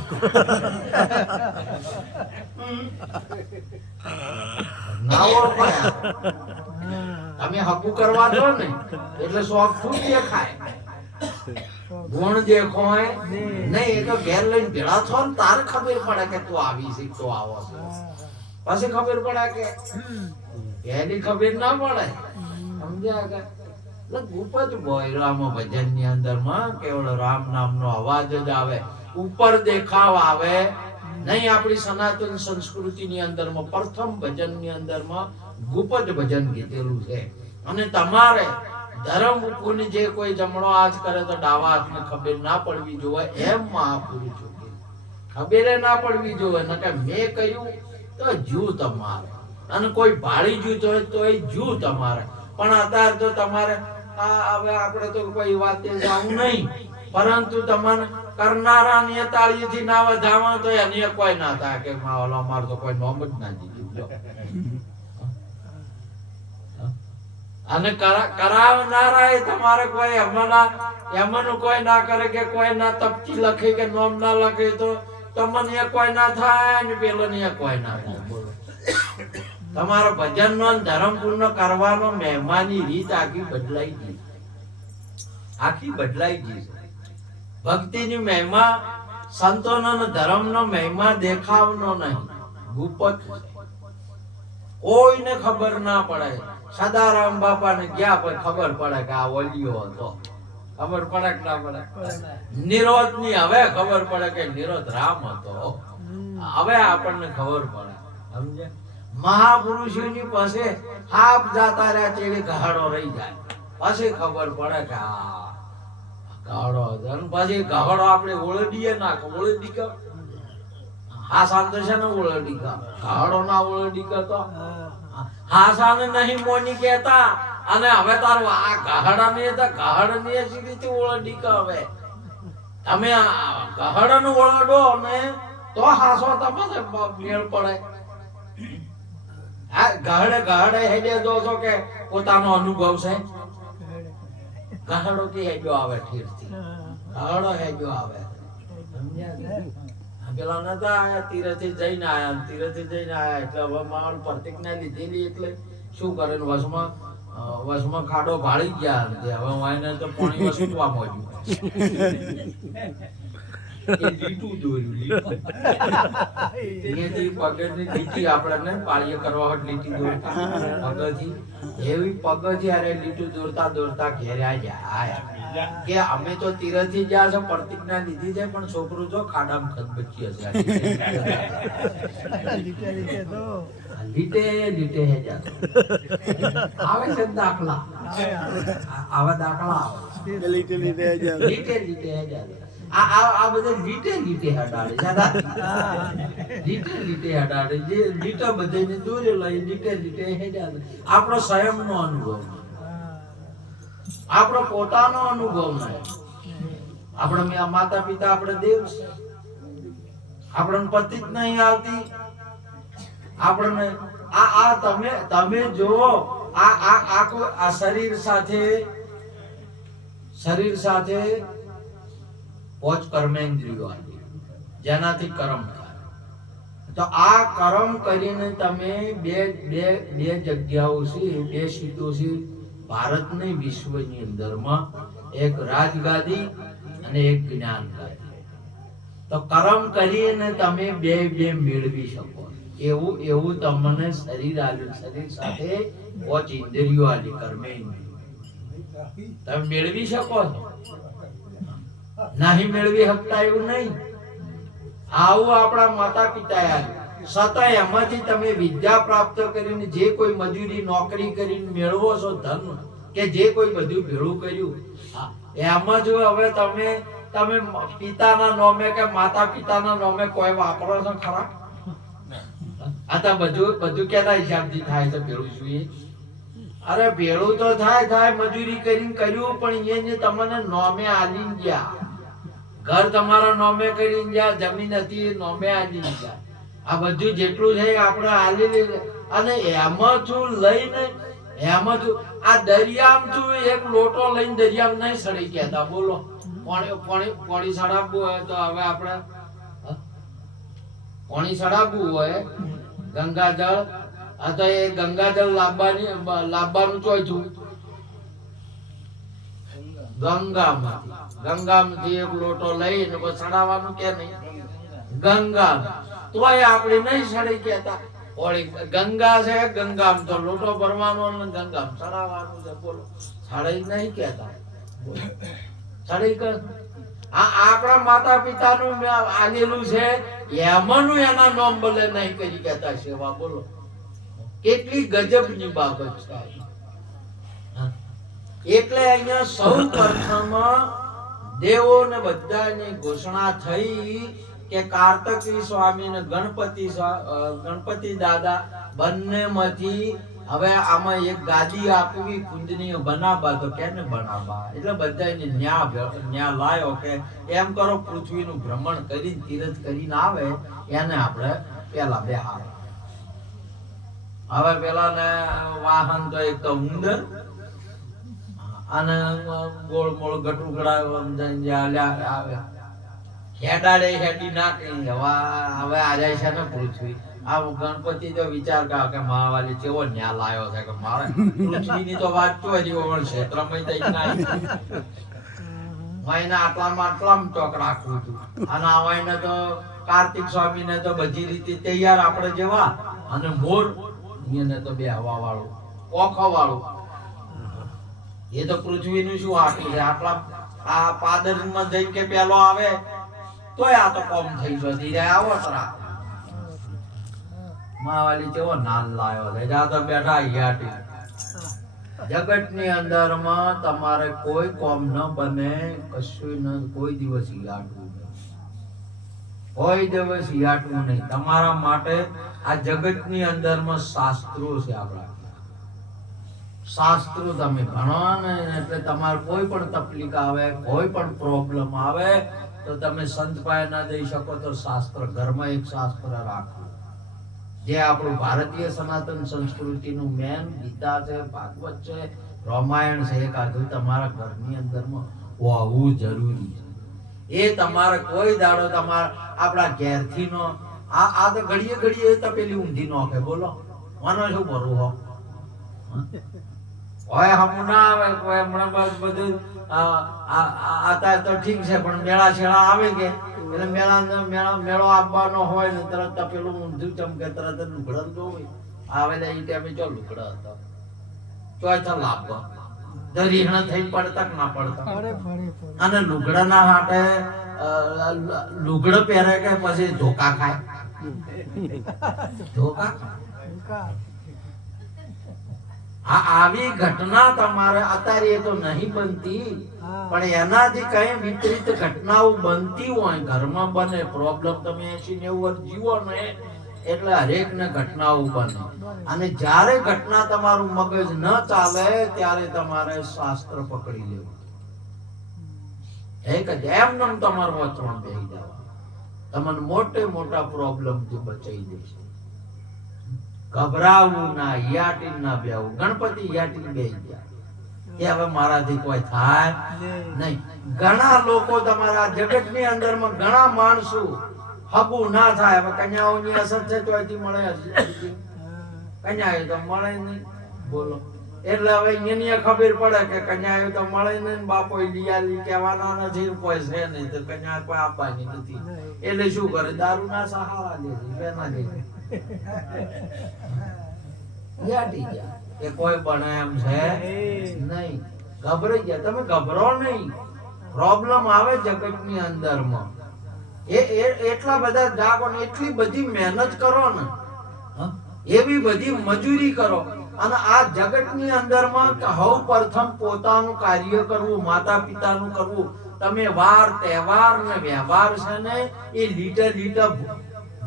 ના ઓળખાય. તમે હકુ કરવા દો ને એટલે શોખ શું દેખાય, ગુણ દેખાય નહીં. એ તો ઘેર લઈને ભેળા છો ને તારે ખબર પડે કે તું આવી છે, તું આવો છે. પછી ખબર પડે કે એની ખબર ના પડે. સમજ્યા કે ગુપ્ત ભોયરામાં ભજન ની અંદર માં કેવળ રામ નામનો અવાજ જ આવે, ઉપર દેખાવ આવે નહીં. આપણી સનાતન સંસ્કૃતિની અંદરમાં પ્રથમ ભજનની અંદરમાં ગુપ્ત ભજન કીધેલું છે. અને તમારે ધર્મ ઉપરની જે કોઈ જમણો હાથ કરે તો ડાવા હાથને ખબર ના પડવી જોઈએ એમ મહાપુરુષો ખબર ના પડવી જોઈએ. નકર મેં કહ્યું તો જુ તમારે, અને કોઈ ભાળી જુ તો એ જુ તમારે. પણ અત્યારે તો તમારે હવે આપણે તો કોઈ વાતે જવું નહીં, પરંતુ તમને કરનારાની તાળીથી ના વધાવા તો એની કોઈ ના થાય કે ઓલો અમાર તો કોઈ નોમ જ ના દીધું. અને કરાવનારા એ તમારે કોઈ એમનું કોઈ ના કરે કે કોઈ ના તપતી લખે કે નોમ ના લખે તો તમને કોઈ ના થાય ને પેલો ને કોઈ ના થાય. બોલો, તમારો ભજન નો ધર્મ પૂર્ણ કરવાનો મહેમાની રીત આખી બદલાઈ ગઈ, આખી બદલાઈ ગઈ. ભક્તિની મહિમા, સંતોનો ધર્મનો મહિમા દેખાવનો નહીં, ગુપ્ત છે. કોઈને ખબર ના પડે. સદારામ બાપાને ગયા પછી ખબર પડે કે આ ઓલિયો હતો. ખબર પડે કે ના પડે? નિરોધ ની હવે ખબર પડે કે નિરોધ રામ હતો. હવે આપણને ખબર પડે. સમજે? મહાપુરુષોની પાસે હાપ જાતા રહ્યા તેડી ગહાડો રહી જાય, પછી ખબર પડે કે આ ગહાડો હતો. અને પછી ગહાડો આપણે ઓળડીએ ના ઓળડી કે હા શાંત છે ને ઓળડી કા ગહાડો ના ઓળડી તો હાસાને નહીં મોની કહેતા. અને હવે તારું આ ગહાડા ને તો ગહાડ ને સીધી ઓળડી કે હવે તમે ગહાડા નું ઓળડો ને તો હાસો તમને મેળ પડે. આ ગહાડે હેડે જો છો કે પોતાનો અનુભવ છે. ગહાડો કે હેડો આવે ઠીરથી, ગહાડો હેડો આવે. સમજ્યા? પેલા નતા આયા તીરથી જઈને આયા, તીરથી જઈને આયા એટલે હવે માલ પ્રતિજ્ઞા લીધેલી એટલે શું કરે વસમાં ખાડો ભાળી ગયા. હવે વાયને તો પાણી વસવા મળ્યું. લીટું દોર્યું, પગની લીટી આપણે પાળીએ કરવા લીટી દોરતા પગથી, એવી પગથી અરે લીટું દોરતા દોરતા ઘેર્યા જાય કે અમે તો તીરથી ગયા છો, પ્રતિજ્ઞા લીધી છે, પણ છોકરું જો ખાડામાં ખદબચી હશે. લીટે લીટે હે જાતો આવે છે દાખલા, આવા દાખલા આવે લીટે લીટે હે જાતો, લીટે લીટે હે જાતો. આ બધા લીટે લીટે હડાડે લીટે લીટે હડાડે જે લીટે બધાને દોરે લઈ લીટે લીટે હેડાડે. આપણો સ્વયં નો અનુભવ, આપણો પોતાનો અનુભવ નહીં. આપણે માતા પિતા આપણે દેવ છે, આપણને પતિ જ નહીં આવતી. આપણને આ તમે જો આ શરીર સાથે પોચ કર્મેન્દ્રિયો જેનાથી કર્મ થાય. તો આ કર્મ કરીને તમે બે જગ્યાઓ છે, બે સીટો છે ભારતની વિશ્વની અંદરમાં, એક રાજગાદી અને એક જ્ઞાન ગાદી. તો કર્મ કરીને તમે બે મેળવી શકો એવું તમને શરીર આલ્યું, શરીર સાથે પોચ ઇન્દ્રિયો આલી કર્મેન્દ્રિયો તમે મેળવી શકો છો. નહીં મેળવી શકતા એવું નહીં. આવું આપણા માતા પિતા છતાં એમાંથી તમે વિદ્યા પ્રાપ્ત કરીને જે કોઈ મજૂરી નોકરી કરીને મેળવો છો ધન કે જે કોઈ બધું ભેળું કર્યું એમાં જો હવે તમે પિતાના નામે કે માતા પિતાના નામે કોઈ વાપરો છો ખરા? આ તો બધું કેના હિસાબથી થાય છે ભેળું જોઈએ? અરે ભેળું તો થાય મજૂરી કરીને કર્યું, પણ એને તમને નોમે આલી ગયા. ઘર તમારા નોમે કરીને ગયા, જમીન હતી નોમે આલી ગયા. આ બધું જેટલું છે આપણે આલી લીધું. અને એમાંથી લઈને આ દરિયામાં એક લોટો લઈને દરિયામાં નહીં સડી કહેતા. બોલો, પાણી સડાવવું હોય તો હવે આપણે પાણી સડાવવું હોય ગંગાજળ, તો એ ગંગાજળ લાવવાનું ચોઈથું ગંગામાંથી એક લોટો લઈને સડાવવાનું કે નહીં ગંગા, તોય આપણે નહીં સડી કેતા. ગંગા છે, ગંગામ તો લોટો ભરવાનો અને ગંગામ સડાવવાનું છે. બોલો, સડાઈ નહીં કેતા. સડાઈ કર આપણા માતા પિતાનું આલેલું છે એમાંનું એના નામ ભલે નહીં કરી કેતા સેવા. બોલો, કેટલી ગજબની બાબત છે. એટલે અહીંયા સૌ પ્રથમ દેવોને બધાની ઘોષણા થઈ કે કાર્તિકી સ્વામી ને ગણપતિ દાદા બંનેમાંથી હવે આમાં એક ગાદી આપવી પૂજનીય બનાવવા, તો કેને બનાવવા? એટલે બધાને ન્યા લાયો કે એમ કરો, પૃથ્વીનું ભ્રમણ કરીને તીરથ કરીને આવે એને આપણે પેલા બેહાડો. હવે પેલા ને વાહન તો એક તો ઉંદર અને ગોળ મોળ ગટુગડા આવે હેડાડે હેડી નાખી. હવે આજે છે ને પૃથ્વી, આ ગણપતિ તો વિચાર કર્યો કે મહાવાલી કેવો ન્યા લાયો છે કે મારે પૃથ્વીની તો વાત તો હજી ઓવર ક્ષેત્રમાં તઈ નાઈ મહિના આટલામાં ચોક રાખવું હતું. અને આવાઈને તો કાર્તિક સ્વામી ને તો બધી રીતે તૈયાર આપણે જેવા, અને મોર એને તો બે હવા વાળું ઓખો વાળું. એ તો પૃથ્વીનું શું આટલું છે, આટલા આ પાદરમાં જઈ કે પેલો આવે તોય આ તો કોમ થઈ જતી જાય. આવો તરા માવાલી કેવો નાલ લાયો છે, જા તો બેઠા યાટી. જગતની અંદરમાં તમારે કોઈ કોમ ન બને, કશું ન, કોઈ દિવસ યાટવું નહીં, કોઈ દિવસ યાટવું નહીં. તમારા માટે આ જગતની અંદરમાં શાસ્ત્રો છે. આપણા શાસ્ત્રો તમે ભણો ને એટલે તમારે કોઈ પણ તકલીફ આવે, કોઈ પણ પ્રોબ્લેમ આવે તો તમે સંત પાસે ના જઈ શકો તો શાસ્ત્ર ઘરમાં એક શાસ્ત્ર રાખવું. જે આપણું ભારતીય સનાતન સંસ્કૃતિનું મેન ગીતા છે, ભાગવત છે, રામાયણ છે, એ કાઢું તમારા ઘરની અંદરમાં હોવું જરૂરી છે. એ તમારે કોઈ દાડો તમારા આપણા ઘેરથી નો આ તો ઘડીએ ઘડીએ તપેલી ઊંધી નોખે. બોલો મને શું ભરવું હો હોય હમ ના આવે કોઈ હમણાં બધું આતા તો ઠીક છે, પણ મેળા છેડા આવે કે એટલે મેળો આપવાનો હોય ને તરત પેલું ઊંધું ચમકે, તરત લુગડા જોવે આવે ને એ ટાઈમે ચો લુગડા હતા ચોથા લાભ દરીહણા થઈ પડતા ના પડતા. અને લુગડા ના હાટે લુગડો પહેરે કે પછી ધોકા ખાય. ધોકા આવી ઘટના તમારે અત્યારે તો નહીં બનતી, પણ એનાથી કઈ વિપરીત ઘટનાઓ બનતી હોય ઘરમાં બને. પ્રોબ્લેમ તમે 80-90 વર્ષ જીવો ને એટલે હરેક ને ઘટનાઓ બને. અને જ્યારે ઘટના તમારું મગજ ન ચાલે ત્યારે તમારે શાસ્ત્ર પકડી લેવું. એક એમ નામ તમારું વચમાં બેસી જવા, તમને મોટે મોટા પ્રોબ્લેમ થી બચાવી દેશે. ગભરાવું ના, યાટી ના બેવું. ગણપતિ યાટી બેસી ગયા કે હવે મારાથી કોઈ થાય નહીં. ઘણા લોકો તમારા જગતની અંદરમાં ઘણા માણસો હબુ ના થાય. હવે કન્યાઓની અસર છે તો અહીંથી મળે, કન્યા તો મળે નહીં. બોલો એટલે હવે એની ખબર પડે કે કન્યા તો મળે નહીં, બાપો લિયાલી કહેવાના નથી, કોઈ છે નહીં તો કન્યા કોઈ આપવાની નથી. એટલે શું કરે, દારૂ ના સહારા લે છે, બેના લે યાટી ગયા કે કોઈ બને એમ છે નહીં. ગભરાઈ ગયા. તમે ગભરો નહીં. પ્રોબ્લેમ આવે જગતની અંદરમાં એટલા બધા જાગો ને એટલી બધી મહેનત કરો ને, એવી બધી મજૂરી કરો. અને આ જગતની અંદરમાં હવ પ્રથમ પોતાનું કાર્ય કરવું, માતા પિતાનું કરવું. તમે વાર તહેવાર ને વ્યવહાર છે ને એ લીટર લીટર,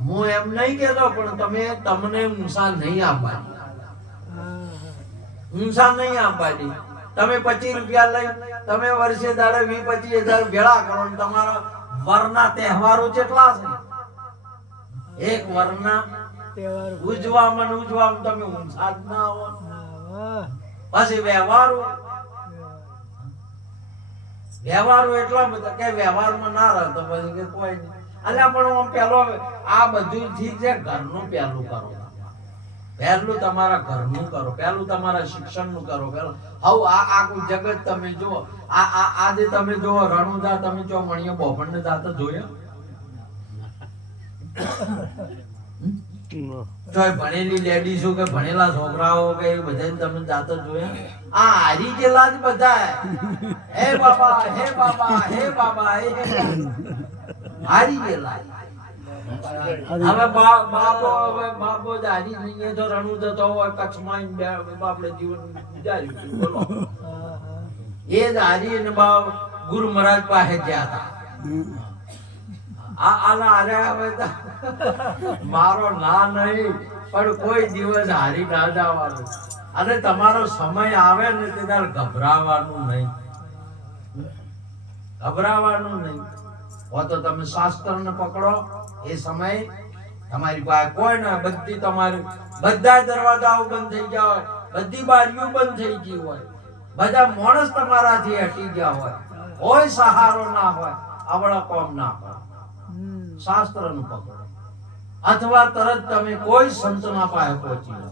હું એમ નહીં કેતો પણ તમને ઊંસા નહીં આપવાની, ઊંસા નહીં આપવાની. તમે 25 રૂપિયા લઈ તમે વર્ષે દાડે 20-25 હજાર ભેળા કરો ને તમારા વરના તહેવારો કેટલા છે? એક વરના ઉજવામાં તમે ઊંસા જ ના આવો. પછી વ્યવહારો એટલા બધા કે વ્યવહારમાં ના રહતો પછી કે કોઈ નહીં. અલ્યા પણ હું પેલો આ બધું ઠીક છે, ઘરનું પહેલું કરો. પહેલું તમારા ઘરનું કરો, પહેલું તમારા શિક્ષણનું કરો. પહેલું હવે આખું જગત તમે જુઓ. આજે તમે જુઓ રણુજા, તમે જો મણીઓ બોપણને જાતા જોયા? તોય ભણેલી લેડીઝો કે ભણેલા છોકરાઓ કે બધા તમે જાતો જોયા? આ હારી ગયેલા જ બધા. હે બાબા, હે બાબા, હે બાબા, હારી ગયેલા. હવે બાપો જ હારી નહીં તો રણું જતો હોય કચ્છમાં આપણે જીવન ગુજાર્યું. બોલો એ જ હારી અને ગુરુ મહારાજ પાસે ગયા હતા. આલા અરે હવે તો મારો ના નહીં પણ કોઈ દિવસ હારી ના જવાનું. અને તમારો સમય આવે ને તે દાડે ગભરાવાનું નહીં, ગભરાવાનું નહીં. હો તો તમે શાસ્ત્રને પકડો, એ સમય તમારી પાસે કોઈ ના, બધી તમારી બધા દરવાજાઓ બંધ થઈ ગયા હોય, બધી બારીઓ બંધ થઈ ગઈ હોય, બધા માણસ તમારાથી હટી ગયા હોય સહારો ના હોય, આવડા કોમ ના હોય, શાસ્ત્રનું પકડો. અથવા તરત તમે કોઈ સંતના પાસે પહોંચી જાઓ,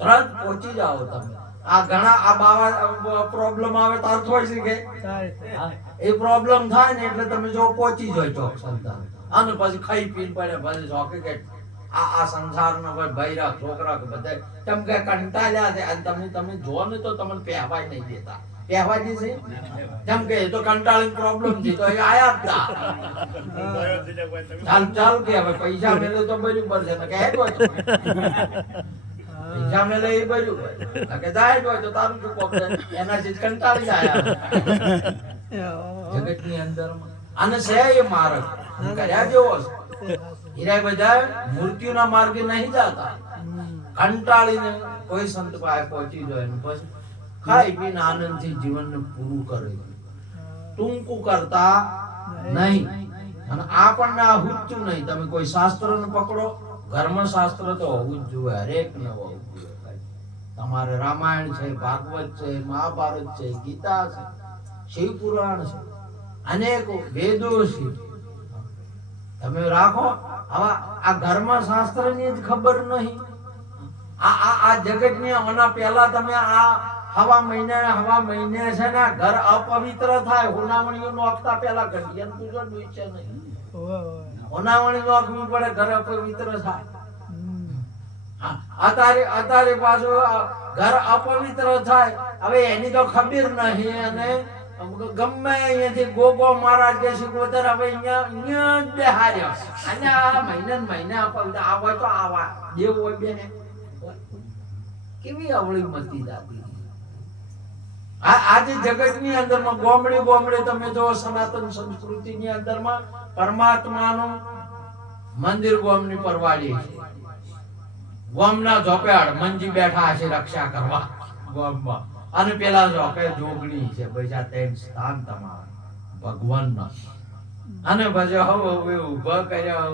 તરત પહોંચી જાઓ તમે. આ ઘણા આ બાવા પ્રોબ્લેમ આવે તો થોડી શીખે એ પ્રોબ્લેમ થાય ને એટલે તમે જો પહોંચી જાય ચોક સંતાન. અને પછી ખાઈ પીને પડે પછી શોખે કે આ સંસારના ભાઈરા છોકરા બધા તેમ કે કંટાળ્યા છે. અને તમે જો ને તો તમને પહેવાય નહીં દેતા. પહેવા દેશે જેમ કે તો કંટાળી પ્રોબ્લેમ છે તો એ આયા જ ચાલ કે હવે પૈસા મેળવે તો બરાબર છે કે પૈસા મેળવે એ બરાબર કે જાય તો તારું શું કોક એનાથી કંટાળી જાય જગતની અંદરમાં. અને છે એ માર્ગ કર્યા જેવો છે. હીરા બધા મૃત્યુના માર્ગે નહીં જતા, કંટાળીને કોઈ સંત પાસે પહોંચી જાય ને પછી ખાઈ પીને આનંદથી જીવનને પૂરું કરે, ટૂંકું કરતા નહીં. અને આપણને આ હુચ્ચું નહીં. તમે કોઈ શાસ્ત્રને પકડો, ધર્મ શાસ્ત્ર તો હોવું જ જોઈએ, હરેક ને હોવું જોઈએ. તમારે રામાયણ છે, ભાગવત છે, મહાભારત છે, ગીતા છે, શિવ પુરાણ છે, અનેકો વેદો છે, તમે રાખો. હવે આ ધર્મ શાસ્ત્રની જ ખબર નહીં. આ જગતની આના પહેલા તમે આ હવા મહિને છે ને ઘર અપવિત્ર થાય. હોનાવણીઓ નોખતા પહેલા ઘડિયાળ પૂજો છે નહીં, હોનાવણી નોખવી પડે, ઘર અપવિત્ર થાય. અત્યારે પાછું ઘર અપવિત્ર થાય. હવે એની તો ખબર નહીં. અને ગમે અહીંયાથી ગોગો મહારાજ કે શીખવતર હવે અહીંયા જ બેહાર્યો. અને આ મહિને અપવિત્ર આવે તો આવા દેવ હોય બેને કેવી અવળી મતી દાદી. આજે જગતની અંદરમાં ગોમડે તમે જો સનાતન સંસ્કૃતિની અંદરમાં પરમાત્માનું મંદિર ગોમની પરવાડી છે. ગોમના ઝોપે હનુમાનજી બેઠા છે રક્ષા કરવા ગોમમાં. અને પેલા ઝોપે જોગણી છે. બીજા ત્રણ સ્થાન તમારા ભગવાનના. અને પછી હવે ઉભા કર્યા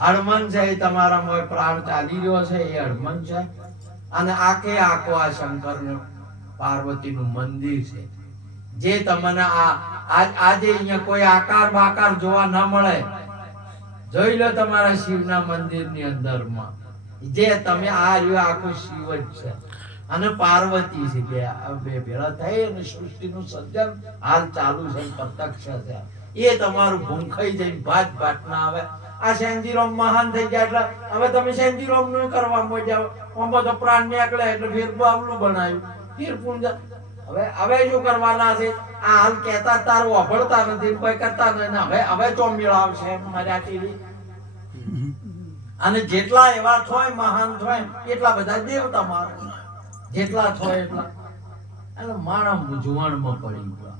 હનુમાન છે એ તમારામાં પ્રાણ ચાલી રહ્યો છે એ હનુમાન છે. અને આખે આખો આ શંકર પાર્વતીનું મંદિર છે જે તમને આજે અહીંયા કોઈ આકાર બાકાર જોવા ના મળે. જોઈ લો તમારા શિવના મંદિરની અંદરમાં જે તમે આ રહ્યો આખો શિવ જ છે અને પાર્વતી છે. બે ભેળા થઈ અને સૃષ્ટિનું સર્જન હાલ ચાલુ છે, પ્રત્યક્ષ છે. એ તમારું ભૂંખાઈ જઈને ભાત ના આવે. આ સેન્જીરોમ મહાન થઈ ગયા એટલે હવે તમે સેન્જીરોમ નું કરવા મોજાવ. આમાં તો પ્રાણ નીકળે એટલે ફેર બાવલું બનાવ્યું, ફેર પૂંજા. હવે શું કરવાના છે? આ હાલ કહેતા તારું વાપરતા નથી, કોઈ કરતા નથી. હવે ચો મેળાવશે મજા ટીવી. અને જેટલા એવા થોય મહાન થોય એટલા બધા દેવતા મારે, જેટલા થોય એટલા. એટલે માણસ મૂંઝવણમાં પડી ગયા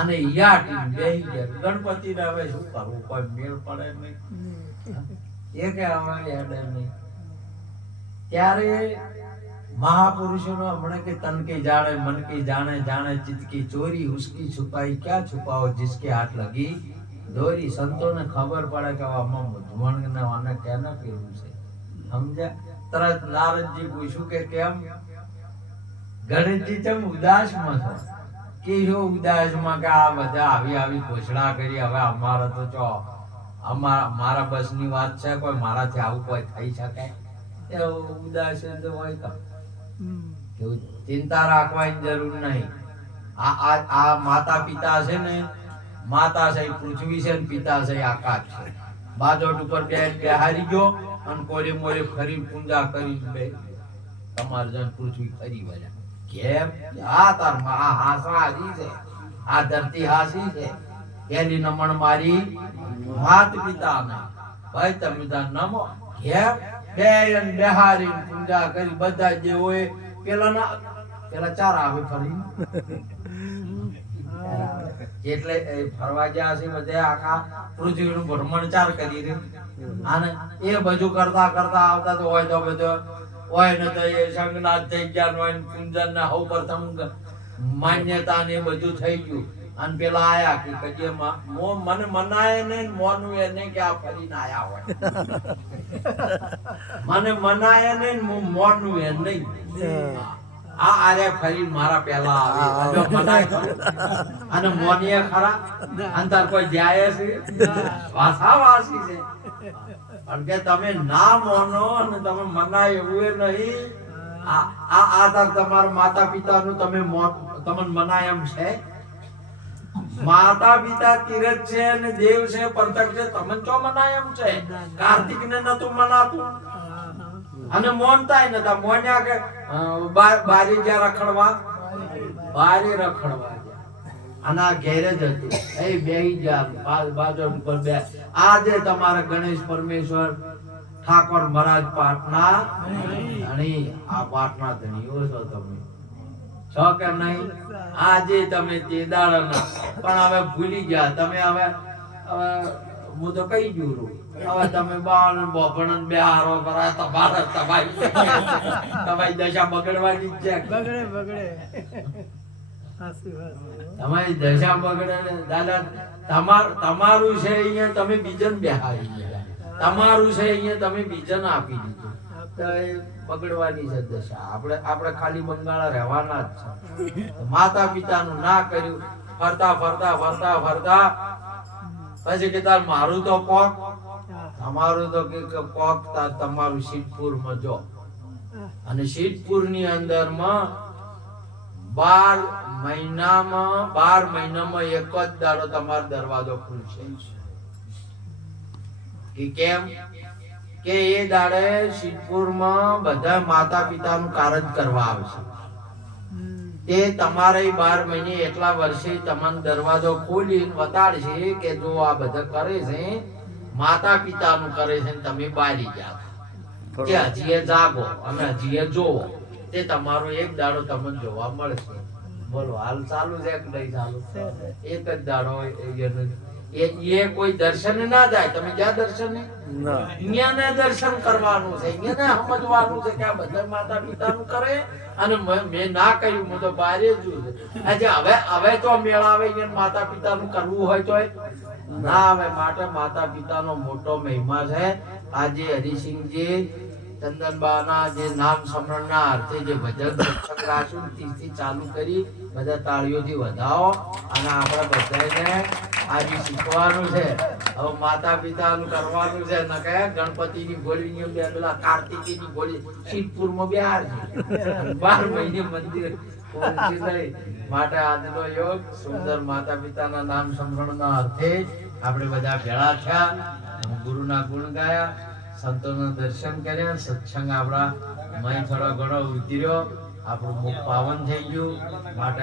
અને યાટી બેહી ગયા. ગણપતિ ને હવે શું કરવું, કોઈ મેળ પડે નહીં. એ કે અમારી હેડે નહીં. ત્યારે महापुरुषों हमने के तन के जाने मन के जाने जाने चित्त की चोरी उसकी छुपाई क्या छुपाओ जिसके हाथ लगी दोरी. संतों ने खबर पड़े कि आમાં મૂંઝવણ ને આને કેને કર્યું છે. સમજ્યા? તરત નારદજી પૂછ્યું કે કેમ ગણેશજી તેમ ઉદાસમાં છો? કે જો ઉદાસમાં કે આ બધા આવી ઘોષણા કરી. હવે અમારા તો ચો મારા બસની વાત છે, કોઈ મારાથી આવું કોઈ થઈ શકે એવું ઉદાસ તો હોય કા. ચિંતા રાખવાની જરૂર નહીં. આ માતા પિતા છે ને, માતા છે પૃથ્વી છે ને પિતા છે આકાશ છે. બાજોટ ઉપર બેહારી ગયો અને કોરે મોરે ફરી પૂજા કરી બે તમારે જન પૃથ્વી ફરી વળ્યા. કેમ? આ તાર આ હાસા હારી છે, આ ધરતી હાસી છે. એની નમણ મારી માત પિતા ને ભાઈ તમે તાર નમો. કેમ? બેન બેહારી પૂજા કરી બધા જે હોય પેલા ચાર આવે ફરી એટલે એ ફરવા ગયા છે બધે આખા પૃથ્વીનું ભ્રમણચાર કરી રહ્યું. અને એ બધું કરતા કરતા આવતા તો હોય તો બધો હોય ને તો એ સંગનાથ થઈ ગયા ને હોય ને પૂંજન ને હવ પ્રથમ માન્યતા ને એ બધું થઈ ગયું. અને પેલા આયા કે કદી મને મનાય ને મોનું એ નહીં કે આ ફરીને આયા હોય. મને મનાય ને મોનું એ નહીં આ આરે ફરીને મારા પહેલા આવે જો મનાય ખરું. અને મોનીએ ખરા અંતર કોઈ જાય છે વાસાવાસી છે. પણ કે તમે ના મોનો અને તમે મનાય એવું એ નહીં. આ આધાર તમારા માતા પિતાનું તમે તમને મનાય એમ છે. માતા પિતા તીરથ છે અને દેવ છે પ્રત્યક્ષ છે. તમને ચો મનાય એમ છે. કાર્તિક ને નતું મનાતું અને મોનતાય નતા મોન્યા કે બારી જ્યાં રખડવા બારી રખડવા અને આ ઘેરે જ હતું. એ બેહી ગયા બાજુ ઉપર બે. આજે તમારા ગણેશ પરમેશ્વર ઠાકોર મહારાજ પાટના ધણી. આ પાટના ધણીઓ છો તમે છો કે નહીં? આજે તમે તે દાડાના પણ હવે ભૂલી ગયા તમે. હવે હું તો કઈ ગયું હવે તમે બાળ બોપણ બે હારો કરાય તમારી દશા બગડવાની જ છે. તમારી દશા બગડે ને દાદા. તમારું છે અહીંયા તમે બીજન બેહારી ગયા. તમારું છે અહીંયા તમે બીજન આપી દીધું તો એ બગડવાની છે દશા. આપણે ખાલી બંગાળા રહેવાના જ છે. માતા પિતાનું ના કર્યું ફરતા ફરતા ફરતા ફરતા પછી કે તાર મારું તો કોક તમારું તો કે કોક તમારું સિદ્ધપુર માં જો. અને સિદ્ધપુર ની અંદર માં 12 મહિનામાં એક જ દાડો તમારો દરવાજો ખુલશે. કેમ કે એ દાડે સિદ્ધપુર માં બધા માતા પિતાનું કારજ કરવા આવશે. તે તમારે 12 મહિને એટલા વર્ષે તમને દરવાજો ખોલી બતાડશે કે જો આ બધા કરે છે માતા પિતાનું કરે છે તમે બારી જાઓ કે હજી જાગો અને હજી જોવો. તે તમારો એક દાડો તમને જોવા મળશે. બોલો હાલ ચાલુ છે કે નહીં ચાલુ? એક જ દાડો એ કોઈ દર્શન ના જાય. તમે જ્યાં દર્શન અહીંયા દર્શન કરવાનું છે. અહીંયા સમજવાનું છે કે આ બધા માતા પિતાનું કરે અને મેં ના કર્યું હું તો બારે જ આજે હવે તો મેળાવે માતા પિતાનું કરવું હોય તો ના આવે. માટે માતા પિતાનો મોટો મહિમા છે. આજે હરિસિંહજી ચંદનબાના જે નામ સ્મરણના અર્થે જે ભજન સત્સંગ રાખ્યું થી ચાલુ કરી બધા તાળીઓથી વધાવો. અને આપણે બધાને આજે શીખવાનું છે. હવે માતા પિતાનું કરવાનું છે. ન કે ગણપતિની ગોળી બે પેલા કાર્તિકીની ગોળી સિદ્ધપુરમાં બિહાર છે 12 મહિને મંદિર પહોંચી નહીં. માટે આજનો યોગ સુંદર માતા પિતાના નામ સ્મરણના અર્થે આપણે બધા ભેળા થયા. ગુરુના ગુણ ગાયા, સંતોના દર્શન કર્યા, સત્સંગ આપણા મય થોડો ઘણો ઉતર્યો, આપણું મુખ પાવન થઈ ગયું. માટે